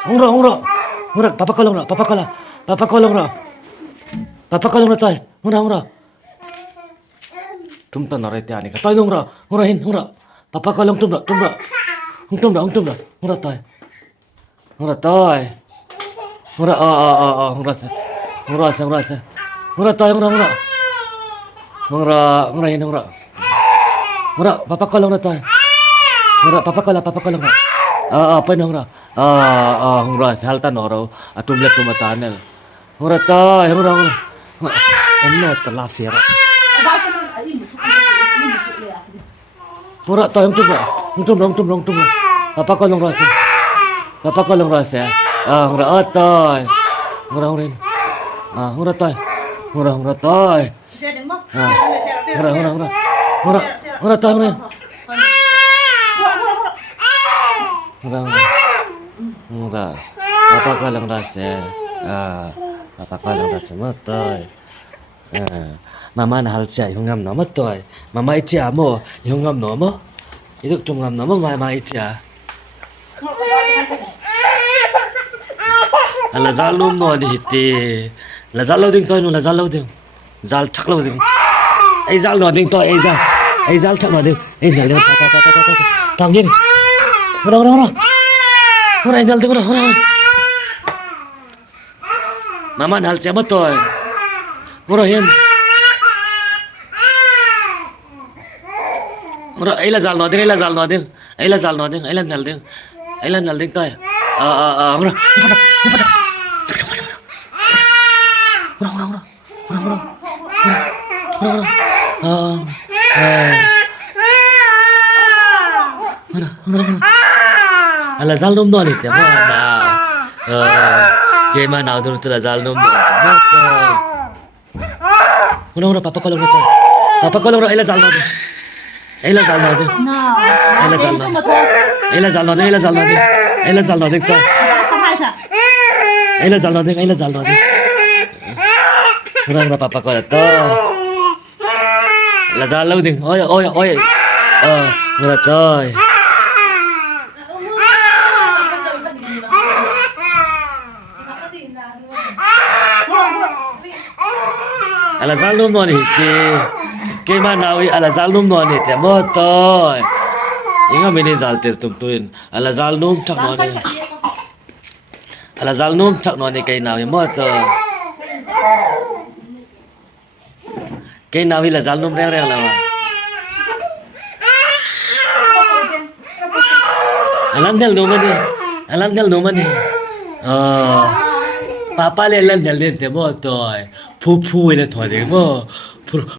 Ora, papa kolong ra tay, ora. Tumta na rai tiani ka tay ora hin, papa kolong ora tay, ora tay, ora tay, ora hin, papa kolong ra tay, papa kolong ra. Apa nang ra? Saltan oro, atumlek tumatanel. Ora tay, Ano talafir. Ora tay, tum. Papa kolong rasa. Ora tay. Rin. Ora tay. Ora tay. Ora tay rin. Ora. Papa kolong rasa. Papa kolong rasa matoy. Mama na halcha hungam no matoy. Mama itia mo hungam no mo. Iduk tungam no mo mama itia. Ala zalum no ni hiti. La zalo ding toy no la zalo ding. Zal chak lo ding. Ai zal no ding toy ai zal chak no ding. Ai dal ta. Tam gini. Ora. Ora dal ding ora. Mama na halcha matoy. Ora yan. Ora ila zal no ding. Ila nal ding toy. Ora. Ala zal nom no ni te mo na. Ke ma na dur tla zal nom no. Ora papa kolong to. Papa kolong ila zal no. Ila zal no. To. Ila zal no. Ora papa kolong to. Ila zal no ding. Oi. Ora toy. Ala zalnum no ni ke manawi ala zalnum no ni te motoy inga mini zalter tuin ala zalnum thak no ni kai nawi motoy kai nawi la zalnum reng lawa alandel no mani papa le alandel te motoy 푸푸 이래 더 되고